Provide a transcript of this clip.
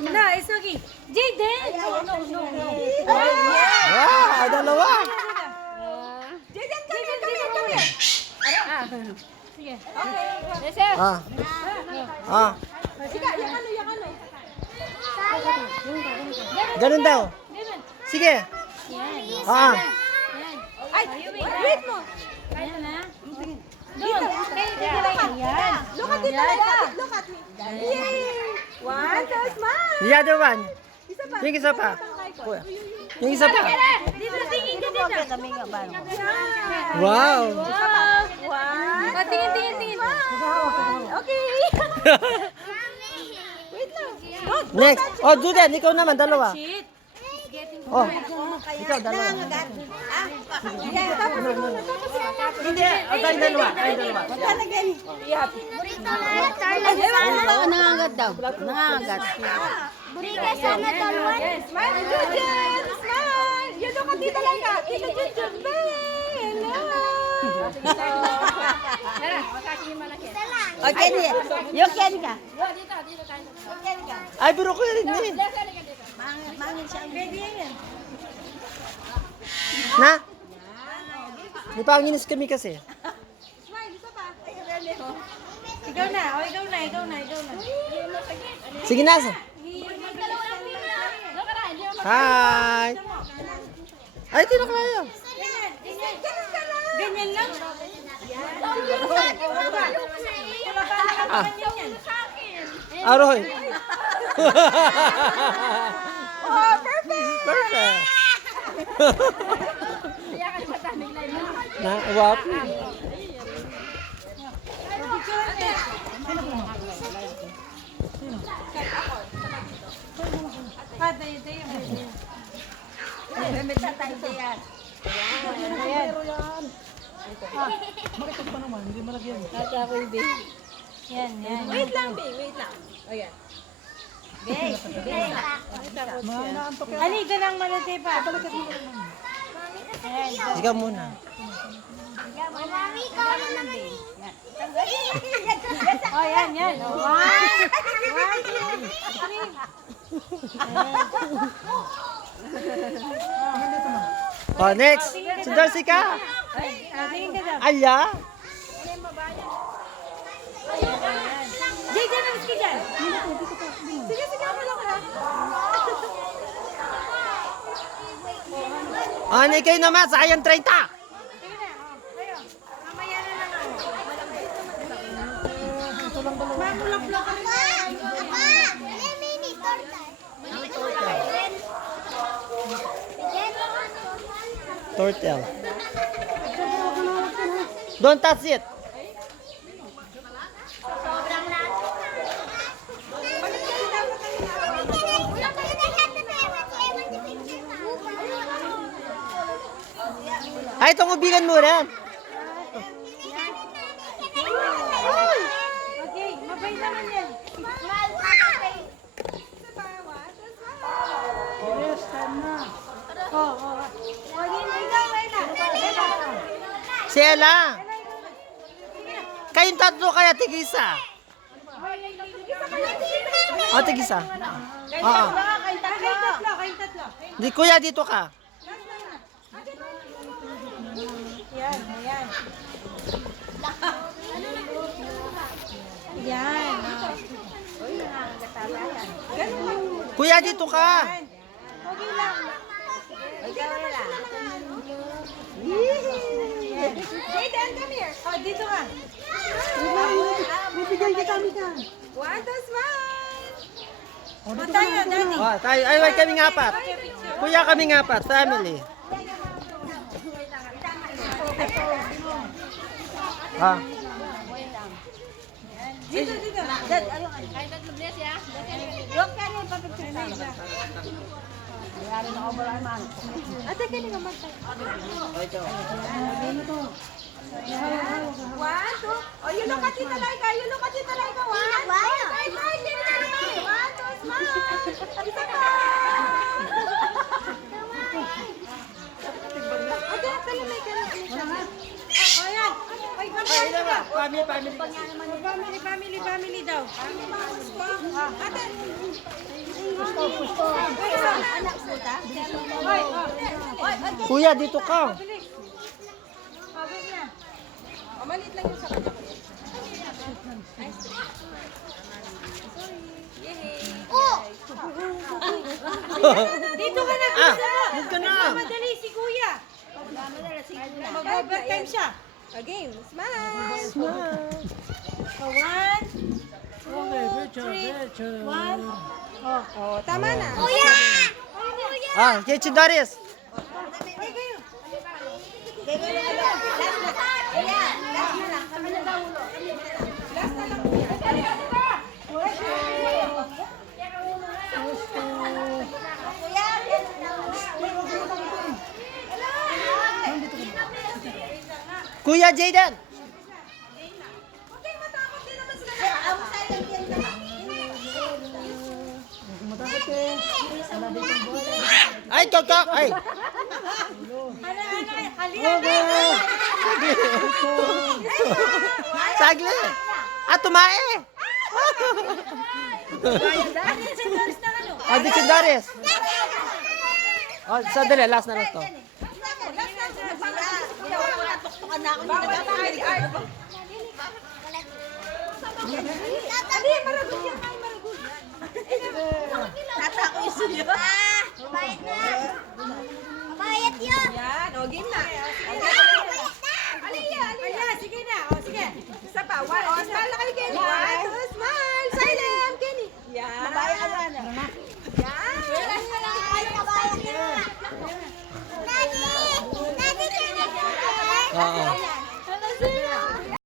No, it's okay. Jaden! No. Wow, dalawa. Jaden, come here. Sige. Okay. Ah, Sige, yung ano. ganun daw. Sige. Yan. Ah, Ay, wait mo. Ayan na. Doon. Ayan. Look at it talaga. Look at me. Yay! One, two, smile. the other one. Yung isa pa. Kuya. Yung isa pa. Dito, tingin ka dito. Wow. One. Tingin. Okay. Wait lang. Next. Oh, Juden, ikaw naman, dalawa. Shit. Oh, ikaw, dalawa. Hindi, tayo dalawa. Nangangagat daw. Nangangagat. Buriga sana dalawa. Yes, smile. Jujun, smile. You look at Tita Laika. Tita Jujun. Hello. Okay, you can ka. Ay, biro ko rin eh. Mangin siya. Na? Di pa anginis kami kasi. Smile, isa pa. Ikaw na. Sige na. Hi. Ay, tino ka kayo. Ganyan lang. Aroy. Oh, perfect. Perfect. Na, wapo. Yan. Wait lang, babe. Wait lang. O yan. Halika lang malati pa. Ikaw muna. Oh, yan. One, two, three. Oh, next. Si Darcy ka. Tingin ka daw. Aya. Jay, dyan, miski dyan. Sige, ako lang ha. Oh, ano kayo naman? Sayang 30. Sige na, kayo. Mamaya na lang ako. Mamulak-lak ka rin. Turtle. Don't touch it. Ay, itong ubigan mo rin. Okay, mabay naman yan. Yes, tama. Oh. Si Ella. Kayong tatlo kaya tigisa. O, tigisa. Oo. Kayong tatlo. Di, kuya, dito ka. Yan. Kuya, dito ka. Okay lang. Jaden, come here. Oh, dito ka. Bibigyan kita ka. One, two, smile. O tayo, Daddy. Oh, tayo. Ay, kami apat. Kuya, kami apat. Family. Ah. Dito. Dad, ano ka? Yung ka rin papicture sa akin. Ate, kaya nga magtayo. One, two. Oh, you look at Tita Laika. One. Smile. One, two, smile. Isa pa. Ate, tala may ganun. Oh, yan. Ay, family daw. Ate. Anak puta. Kuya, dito ka. Malit lang yung sa kanya. Dito ka na, Dito na. madali si Kuya. Mag-overtime siya. Again, smile. Smile. One, Okay, picture. one. Oh, tama na. Ah, kay Chindaris. Kuya Jayden. Ay, kakak. Ay. Sagli. Ah, tumae. Ah, di Chindaris. Oh, sandali, last na lang to. Natako yung studio. Bayad na. Bayad yun. Yan, o game na. Aliyah, sige na. O, sige. Isa pa. One,